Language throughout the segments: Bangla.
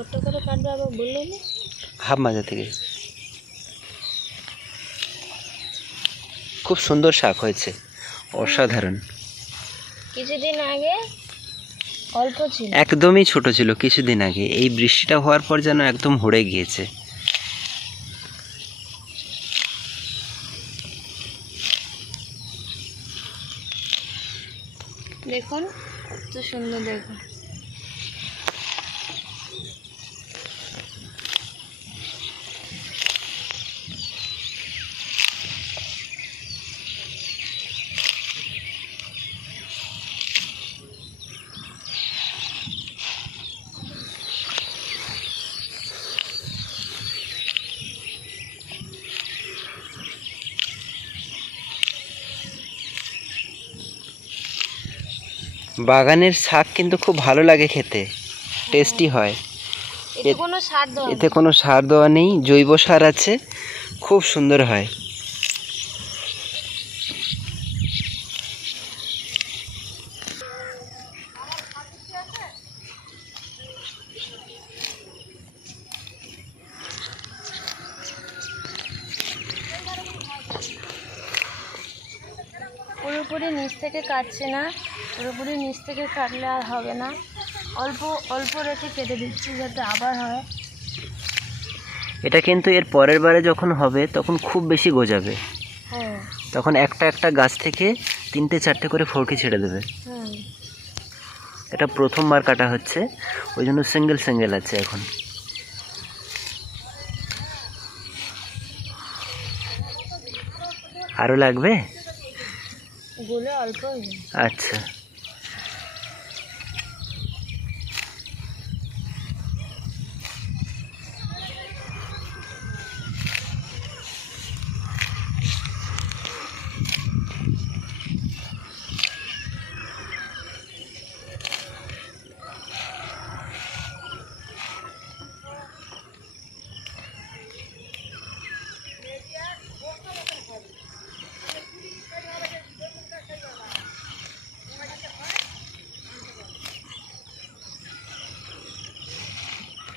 ছোট করে কাটবে আবার বললেন হাফ মাজা থেকে। খুব সুন্দর শাক হয়েছে, অসাধারণ। কিছুদিন আগে অল্প ছিল, একদমই ছোট ছিল কিছুদিন আগে, এই বৃষ্টিটা হওয়ার পর যেন একদম হড়ে গিয়েছে। দেখুন কত সুন্দর, দেখুন বাগানের শাক কিন্তু খুব ভালো লাগে খেতে, টেস্টি হয়। এতে কোনো সার দেওয়া এতে কোনো সার দেওয়া নেই, জৈব সার আছে, খুব সুন্দর হয়। পুরোপুরি নিচ থেকে কাটছে না, পুরোপুরি নিচ থেকে কাটলে আর হবে না, অল্প অল্প রেখে কেটে দিচ্ছি যাতে আবার হয়। এটা কিন্তু এর পরের বারে যখন হবে তখন খুব বেশি গজাবে, হ্যাঁ তখন একটা একটা গাছ থেকে 3-4টে করে ফড়কি ছেড়ে দেবে। হুম, এটা প্রথমবার কাটা হচ্ছে, ওই জন্য সিঙ্গেল সিঙ্গেল আছে এখন। আরও লাগবে? গুলো অল্প হয়ে যায়। আচ্ছা,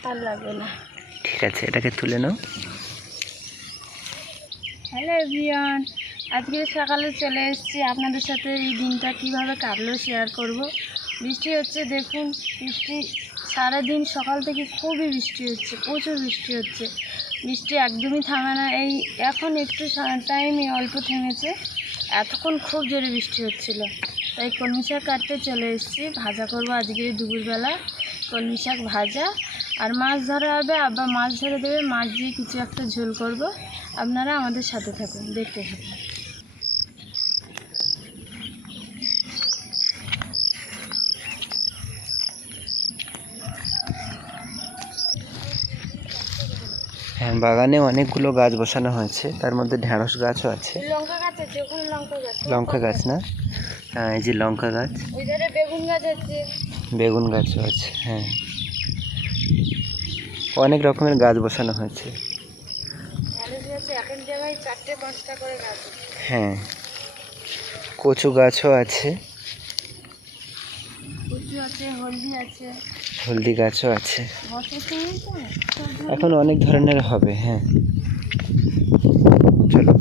আর লাগবে না। ঠিক আছে, এটাকে তুলে নাও। হ্যালো এভরিওয়ান, আজকে সকালে চলে এসেছি আপনাদের সাথে এই দিনটা কীভাবে কাটলো শেয়ার করব। বৃষ্টি হচ্ছে, দেখুন বৃষ্টি সারাদিন সকাল থেকে খুবই বৃষ্টি হচ্ছে, প্রচুর বৃষ্টি হচ্ছে, বৃষ্টি একদমই থামে না। এই এখন একটু টাইমে অল্প থেমেছে, এতক্ষণ খুব জোরে বৃষ্টি হচ্ছিল। তাই কলমি শাক কাটতে চলে এসেছি, ভাজা করব আজকে দুপুরবেলা, কলমি শাক ভাজা। আর মাছ ধরা হবে, আবার মাছ ধরে দেবে, মাছ দিয়ে কিছু একটা ঝোল করব। আপনারা আমাদের সাথে থাকুন, দেখতে থাকুন। হ্যাঁ, বাগানে অনেকগুলো গাছ বসানো হয়েছে, তার মধ্যে ঢেঁড়স গাছও আছে। লঙ্কা গাছ আছে, ওখানে লঙ্কা গাছ, লঙ্কা গাছ না? হ্যাঁ, এই যে লঙ্কা গাছ, ওই ধারে বেগুন গাছ আছে, বেগুন গাছও আছে। হ্যাঁ, অনেক রকমের গাছ বসানো হয়েছে। ঢেঁড়স গাছে এক এক জায়গায় 4টে-5টা করে গাছ আছে। হ্যাঁ, কচু গাছও আছে, কচু আছে, হলদি আছে, হলদি গাছও আছে। বছর সময় তো এখন অনেক ধরনের হবে। হ্যাঁ, চলো।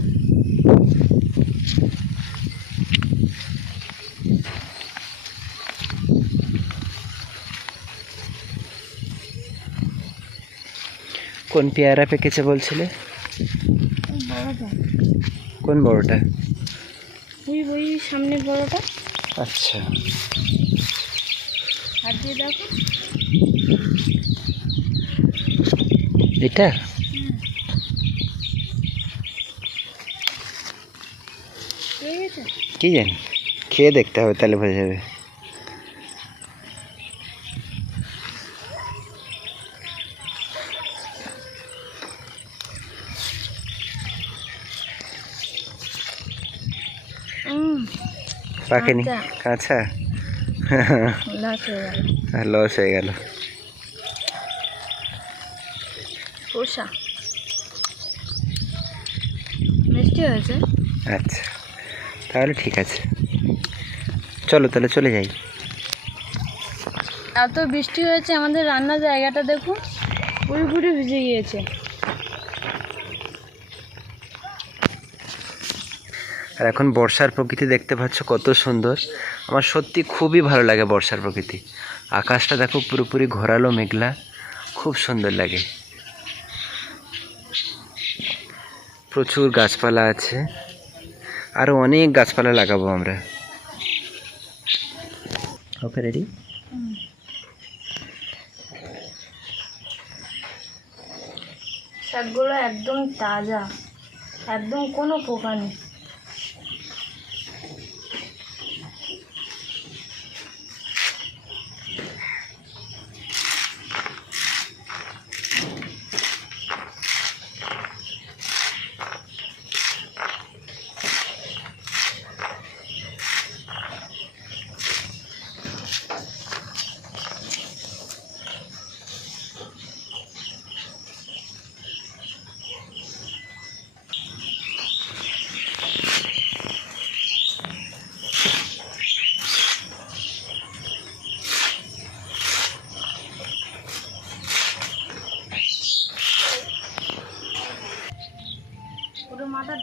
কোন পেয়ারা পেকেছে বলছিলে? বড়টা, কোন বড়টা? ওই সামনে বড়টা, আচ্ছা, হাত দিয়ে দেখো। এটা হয়ে গেছে। কি জানি, খেয়ে দেখতে হবে, তাহলে বোঝা যাবে। পাকেনি, কাঁচা, লস হয়ে গেল, লস হয়ে গেল। পোষা মিষ্টি হয়েছে। আচ্ছা, তাহলে ঠিক আছে, চলো তাহলে চলে যাই। এত বৃষ্টি হয়েছে, আমাদের রান্নার জায়গাটা দেখুন। পুরোপুরি ভিজে গিয়েছে। আর এখন বর্ষার প্রকৃতি দেখতে পাচ্ছ কত সুন্দর। আমার সত্যি খুবই ভালো লাগে বর্ষার প্রকৃতি। আকাশটা দেখো পুরোপুরি ঘোরালো মেঘলা, খুব সুন্দর লাগে। প্রচুর গাছপালা আছে, আরও অনেক গাছপালা লাগাবো আমরা। ওকে, রেডি? শাকগুলো একদম তাজা, একদম কোনো পোকা নেই। পুরো মাথা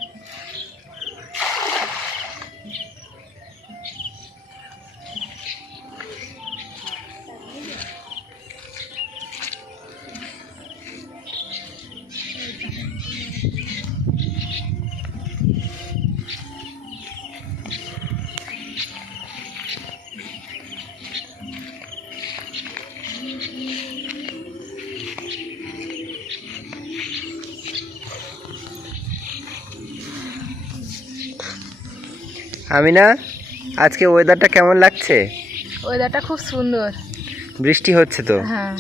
আমিনা, আজকে ওয়েদারটা কেমন লাগছে? ওয়েদারটা খুব সুন্দর। বৃষ্টি হচ্ছে তো? হ্যাঁ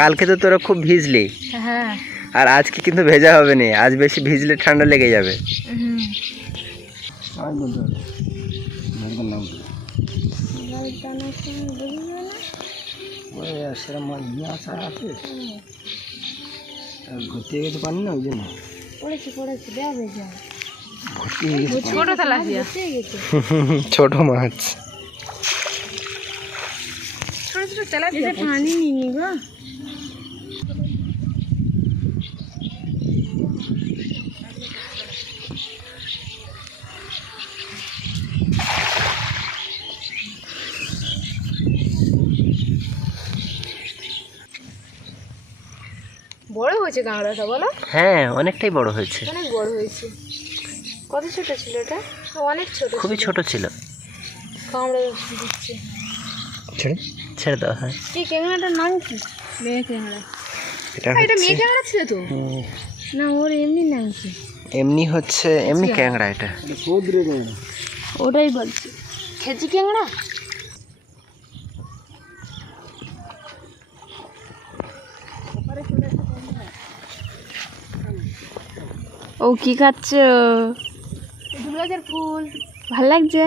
কালকে তো তোরা খুব ভিজলি, হ্যাঁ। আর আজকে কিন্তু ভেজা হবে না। আজ বেশি ভিজলে ঠান্ডা লেগে যাবে। ঘুরতে যেতে পারি না, ওই জন্য ছোট মাছ। পানি নিয়ে গো। বড় হয়েছে কাঁকড়াটা, বলো? হ্যাঁ, অনেকটাই বড় হয়েছে। অনেক বড় হয়েছে। কত ছোট ছিল এটা? অনেক ছোট, খুবই ছোট ছিল। কামড়া দিচ্ছে। ছেড়ে দাও। হ্যাঁ, কি ক্যাংড়াটার নাম কি? মেয়ে ক্যাংড়া। এটা মেয়ে ক্যাংড়া ছিল তো? না, ওর এমনি নাম কি? এমনি হচ্ছে এমনি ক্যাংড়া। এটা ওটাই বলছি, খেচি ক্যাংড়া। ও কি খাচ্ছে? ফুল ভাল লাগছে।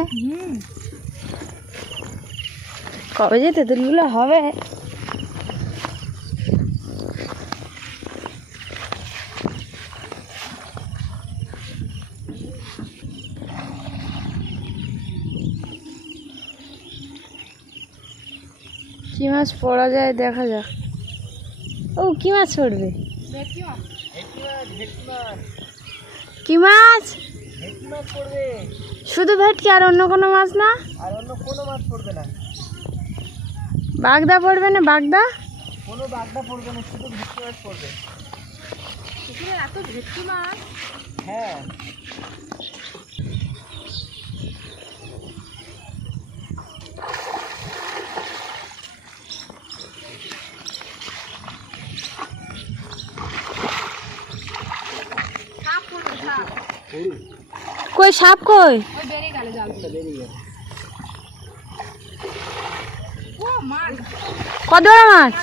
কবে যে তেঁতুলগুলো হবে? কি মাছ পড়া যায় দেখা যাক। ও কি মাছ পড়বে? কি মাছ? শুধু ভেটকি, আর অন্য কোনো মাছ না? আর অন্য কোনো মাছ পড়বে না। বাগদা পড়বে না? বাগদা? কোনো বাগদা পড়বে না, শুধু ভেটকি মাছ পড়বে। এত ভেটকি মাছ? হ্যাঁ। কই সাপ কই? কত বড় মাছ?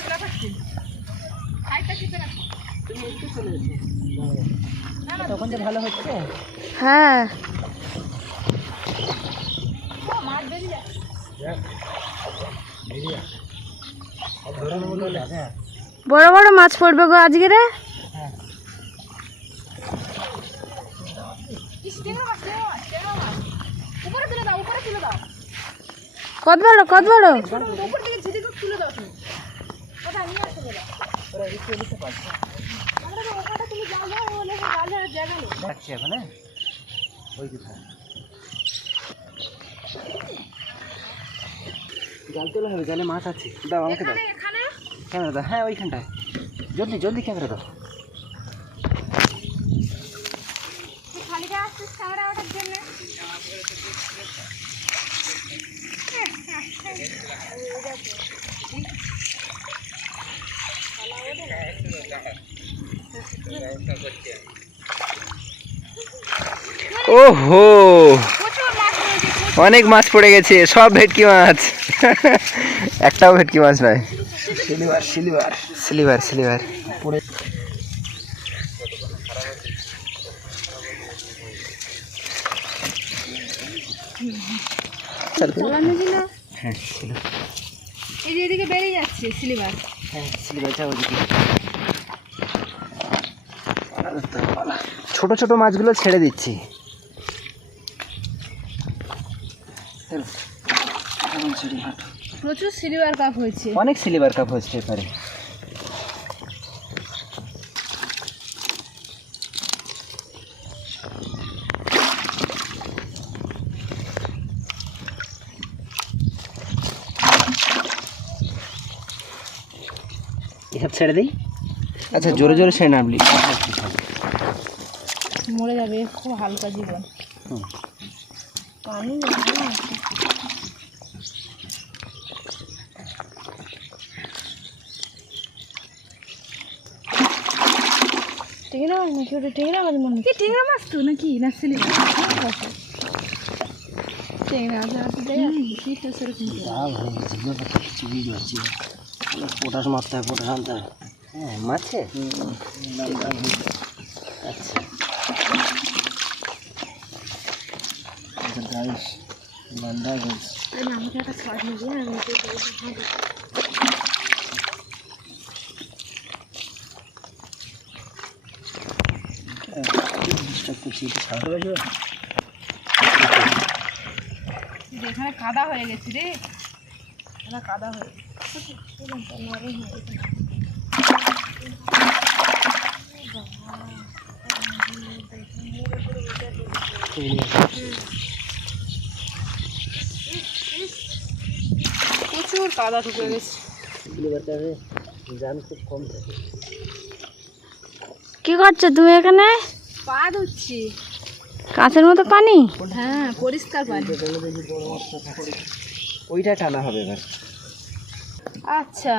তখন তো ভালো হচ্ছে। হ্যাঁ, বড় বড় মাছ পড়বে গো আজকে রে। কত বড়, কত বড়? রাখছি এখন, হ্যাঁ ওই কোথায় জাল তোলা হবে, জালে মাছ আছে, দাও আমাকে দাও ক্যামেরা দাও, হ্যাঁ ওইখানটায় জলদি জলদি ক্যামেরা দাও। ওহো অনেক মাছ পড়ে গেছে, সব ভেটকি মাছ। একটাও ভেটকি মাছ নয়, সিলভার সিলভার সিলভার সিলভার পড়ে। হ্যাঁ ছিল, এই যে এদিকে বেরিয়ে যাচ্ছে সিলিভার। হ্যাঁ সিলভারটা ওদিকে। ছোট ছোট মাছগুলো ছেড়ে দিচ্ছি। প্রচুর সিলিভার কাপ হয়েছে, অনেক সিলভার কাপ হচ্ছে এবারে। এসব ছেড়ে দিই। আচ্ছা জোরে জোরে ছেড়ে নামলি, মরে যাবে, খুব হালকা জীবন। পানি টেংরা মাছ নাকি ওটা? টেংরা মাছ মনে হচ্ছে। টেংরা মাছ তো নাকি না সিলিভার? টেংরা শীতটা সেরকম পোটাশ মারতে হয়, পোটাশ আনতে হয়। হ্যাঁ মাছে আচ্ছা গাইস, বান্ডা গাইস। আমাকে একটা শর্ট নিবি না? আমি এখানে কাদা হয়ে গেছে রে, কাদা হয়ে প্রচুর কাদা ঢুকে গেছে। জান খুব কম থাকে। কি করছো তুমি এখানে? পা ধুচ্ছি। কাঁচের মতো পানি? হ্যাঁ পরিষ্কার পানি। ওইটা টানা হবে এবার। আচ্ছা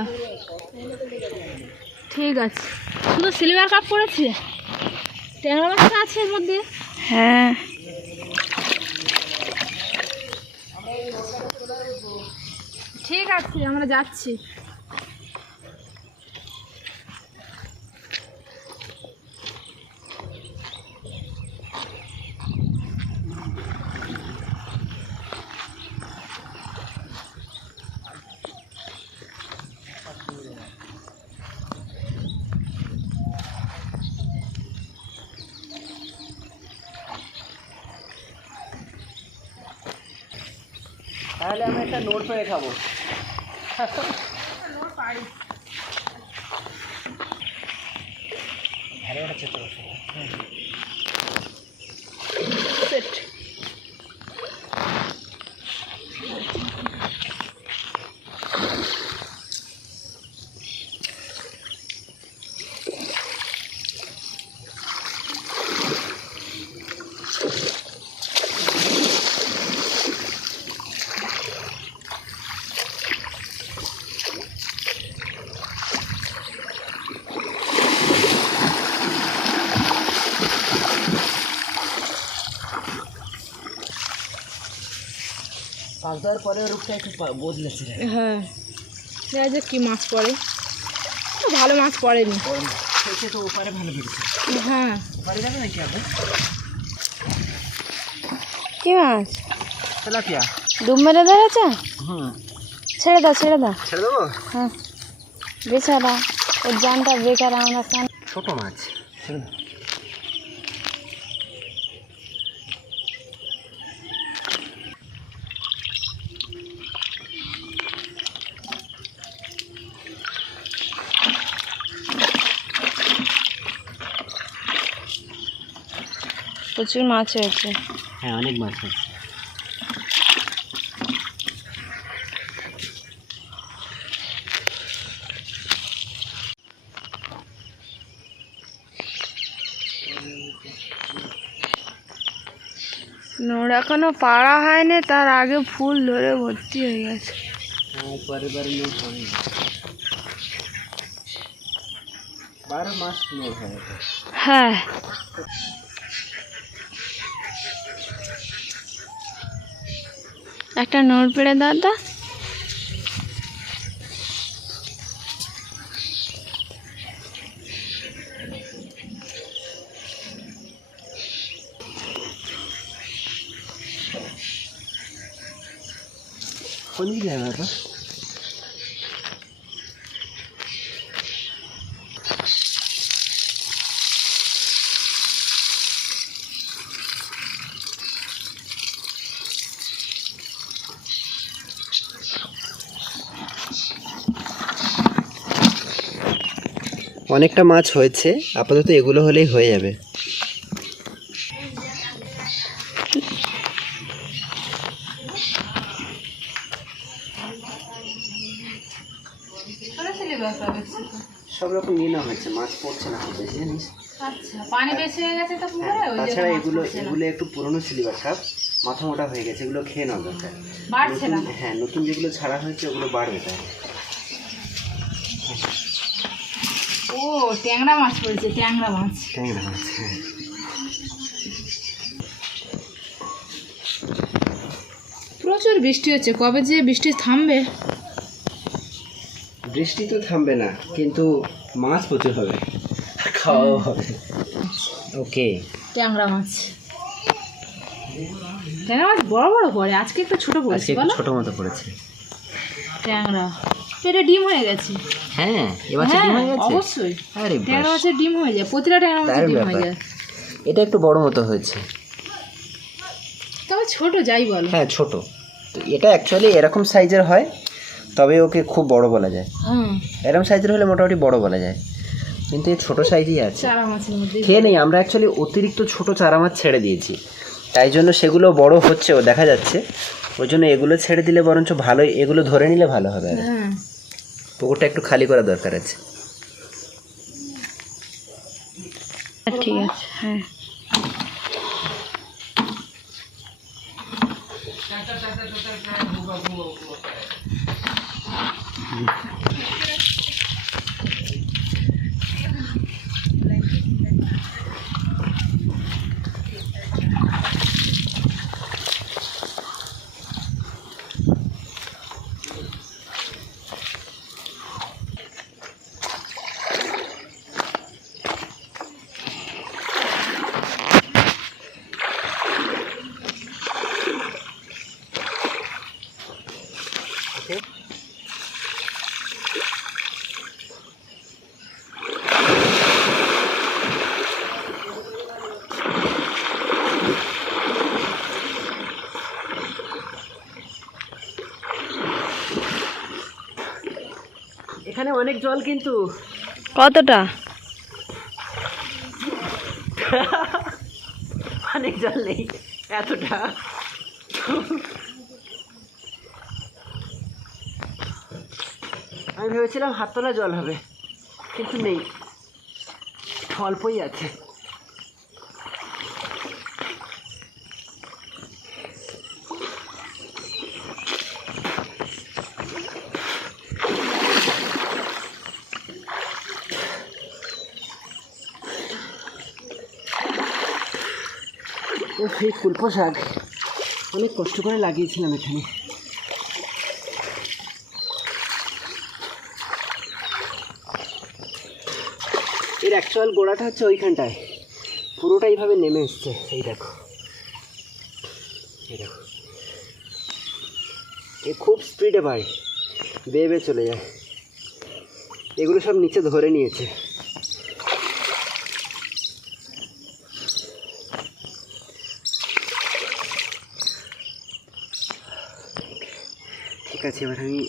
ঠিক আছে। শুধু সিলভার কাপ পড়েছে, ট্যাংরা মাছ আছে এর মধ্যে। হ্যাঁ ঠিক আছে, আমরা যাচ্ছি। তাহলে আমি একটা নোট পেয়ে খাবো। নোট পারি। ভালো একটা ছোট সেট পাঁচ দেওয়ার পরে রূপটা একটু বদলেছে। হ্যাঁ দেখা যাক কি মাছ পড়ে। ভালো মাছ পড়েনি, তো ওপারে ভালো বেড়েছে। হ্যাঁ ওপারে যাবে নাকি আপনি? কি মাছ? তেলাপিয়া। ডুব মেরে ধরেছে? হুম ছেড়ে দাও ছেড়ে দাও। ছেড়ে দেবো? হ্যাঁ বেচারা, ওর জানটা বেকার। আমরা ছোট মাছ, ছেড়ে দাও। প্রচুর মাছ হয়েছে। হ্যাঁ, অনেক মাছ হয়েছে। নোড় এখনো পাড়া হয়নি, তার আগে ফুল ধরে ভর্তি হয়ে গেছে। হ্যাঁ, পরের বারে নোট হয় 12 মাস নোট হয়। হ্যাঁ, একটা নোড় পেড়ে দাদা। কোন দিকে যাবে বাবা? অনেকটা মাছ হয়েছে, আপাতত এগুলো হলেই হয়ে যাবে। সব রকম নিয়ে নেওয়া হয়েছে, মাছ পড়ছে না খুব বেশি, জানিস। আচ্ছা, পানি বেশি হয়ে গেছে তো পুকুরে, ওই তাছাড়া জন্য এগুলো একটু পুরনো সিলিভার সাপ, মাথা মোটা হয়ে গেছে, এগুলো খেয়ে নেওয়া দরকার। বাড়ছে না। হ্যাঁ, নতুন যেগুলো ছাড়া হয়েছে ওগুলো বাড়বে তাই। ও, ট্যাংরা মাছ পড়েছে, ট্যাংরা মাছ। ট্যাংরা মাছ, হ্যাঁ। প্রচুর বৃষ্টি হচ্ছে, কবে যে বৃষ্টি থামবে? বৃষ্টি তো থামবে না, কিন্তু মাছ প্রচুর হবে, খাওয়াও হবে। ওকে, ট্যাংরা মাছ। ট্যাংরা মাছ বড় বড় পড়ে, আজকে একটু ছোট পড়েছে, বলো? ছোট মতো পড়েছে ট্যাংরা। এটা ডিম হয়ে গেছে। হ্যাঁ, এবার ডিম হয়ে গেছে অবশ্যই। আরে ট্যাংরা মাছের ডিম হয়ে যায়, প্রতিটা ট্যাংরা মাছের ডিম হয়ে যায়। এটা একটু বড় মতো হয়েছে, তবে ছোট যাই বল। হ্যাঁ ছোট। তো এটা অ্যাকচুয়ালি এরকম সাইজের হয়, তবে ওকে খুব বড় বলা যায়। এরকম সাইজের হলে মোটামুটি বড় বলা যায়, কিন্তু এই ছোট সাইজই আছে। চারা মাছের মধ্যে খেয়ে নেই, আমরা অ্যাকচুয়ালি অতিরিক্ত ছোট চারা মাছ ছেড়ে দিয়েছি, তাই জন্য সেগুলো বড় হচ্ছে, ও দেখা যাচ্ছে। ওই জন্য এগুলো ছেড়ে দিলে বরঞ্চ ভালোই, এগুলো ধরে নিলে ভালো হবে। আর পুকুরটা একটু খালি করা দরকার আছে। ঠিক আছে, হ্যাঁ। এখানে অনেক জল, কিন্তু কতটা? অনেক জল নেই, এতটা। আমি ভেবেছিলাম হাত তোলা জল হবে, কিন্তু নেই, অল্পই আছে। এই কুলপো শাক অনেক কষ্ট করে লাগিয়েছিলাম এখানে। এর অ্যাকচুয়াল গোড়াটা হচ্ছে ওইখানটায়, পুরোটা এইভাবে নেমে এসছে। এই দেখো, এই দেখো, এ খুব স্পিডে বাড়ে, বেয়ে বেয়ে চলে যায়। এগুলো সব নিচে ধরে নিয়েছে। ঠিক আছে, এবার আমি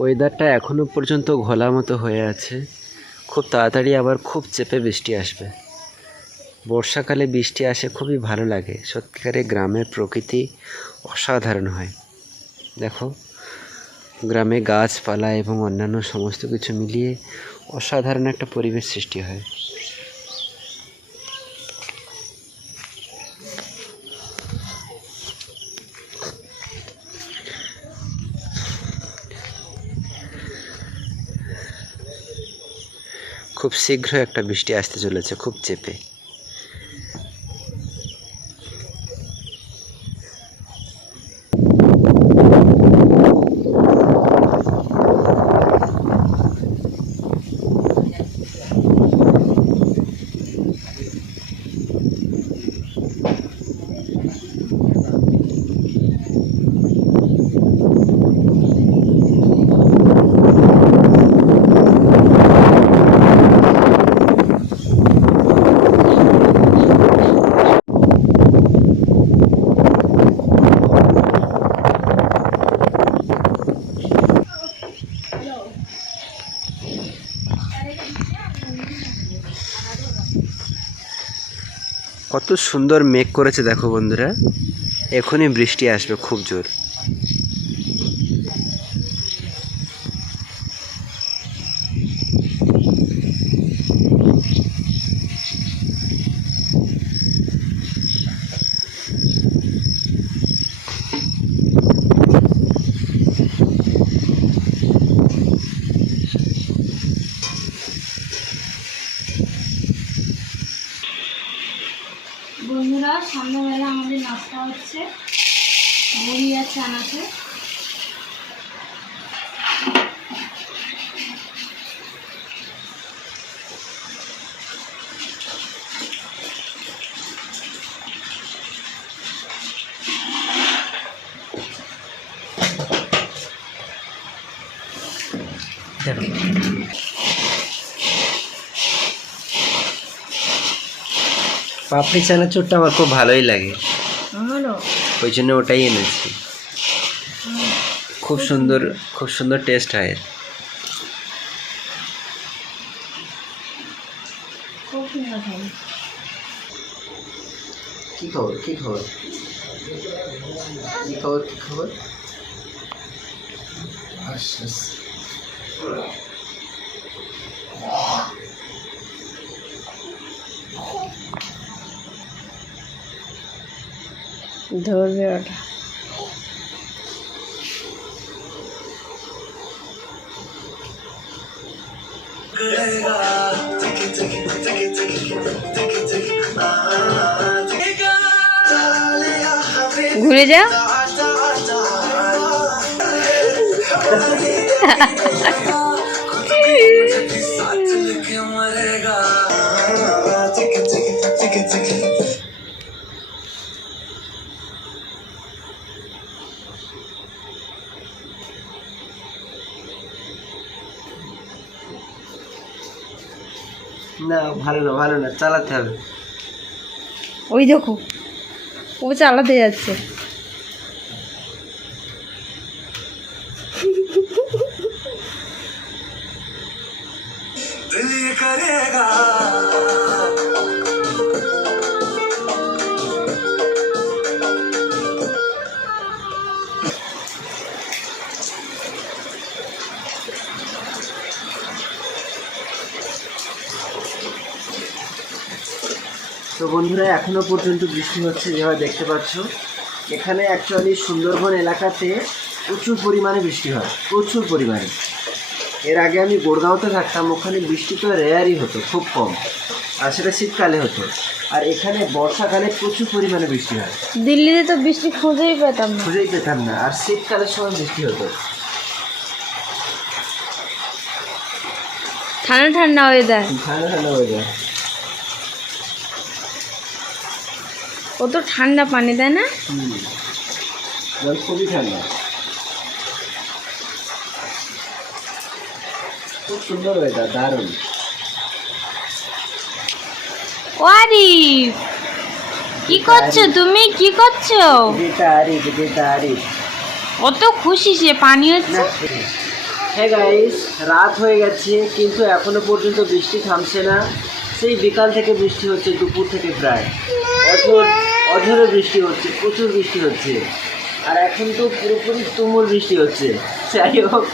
ওয়েদারটা এখনো পর্যন্ত ঘোলা মতো হয়ে আছে, খুব তাড়াতাড়ি আবার খুব চেপে বৃষ্টি আসবে। বর্ষাকালে বৃষ্টি আসে খুবই ভালো লাগে। সত্যিকারে গ্রামের প্রকৃতি অসাধারণ হয়। দেখো, গ্রামে গাছপালা এবং অন্যান্য সমস্ত কিছু মিলিয়ে অসাধারণ একটা পরিবেশ সৃষ্টি হয়। খুব শীঘ্রই একটা বৃষ্টি আসতে চলেছে, খুব চেপে। কত সুন্দর মেঘ করেছে দেখো বন্ধুরা, এখনই বৃষ্টি আসবে খুব জোর। বন্ধুরা, সন্ধ্যাবেলা আমাদের নাস্তা হচ্ছে মুড়ি আর চানাচে। পাপড়ি চানাচুরটা আমার খুব ভালোই লাগে, আমারও। ওই জন্য ওটাই এনেছি। খুব সুন্দর, খুব সুন্দর টেস্ট হয়। খুব সুন্দর হয়। কি খবর, কি খবর, কি খবর, কি খবর? ধরবে ওটা। ঘুরে যা। না, ভালো না, ভালো না, চালাতে হবে। ওই দেখো, ও চালাতে যাচ্ছে। তো বন্ধুরা, এখনো পর্যন্ত বৃষ্টি হচ্ছে, যেভাবে দেখতে পাচ্ছ। এখানে অ্যাকচুয়ালি সুন্দরবন এলাকাতে প্রচুর পরিমাণে বৃষ্টি হয়, প্রচুর পরিমাণে। এর আগে আমি গুড়গাঁওতে থাকতাম, ওখানে বৃষ্টি তো রেয়ারই হতো, খুব কম, আর সেটা শীতকালে হতো। আর এখানে বর্ষাকালে প্রচুর পরিমাণে বৃষ্টি হয়। দিল্লিতে তো বৃষ্টি খুঁজেই পেতাম না। খুঁজেই পেতাম না, আর শীতকালের সময় বৃষ্টি হতো। ঠান্ডা ঠান্ডা ওয়েদার। ঠান্ডা ঠান্ডা হয়ে যায়। কত ঠান্ডা পানি, তাই না? জল খুবই ঠান্ডা, খুব সুন্দর ওয়েদার, দারুণ। আরিফ, কি করছো তুমি? কি করছো? কত খুশি সে, পানি হচ্ছে। হ্যাঁ গাইস, রাত হয়ে গেছে কিন্তু এখনো পর্যন্ত বৃষ্টি থামছে না। সেই বিকাল থেকে বৃষ্টি হচ্ছে, দুপুর থেকে প্রায় অঝরে বৃষ্টি হচ্ছে, প্রচুর বৃষ্টি হচ্ছে। আর এখন তো পুরোপুরি তুমুল বৃষ্টি হচ্ছে। যাই হোক,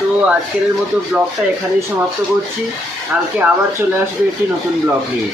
তো আজকের মতো ব্লগটা এখানেই সমাপ্ত করছি। কালকে আবার চলে আসবে একটি নতুন ব্লগ নিয়ে।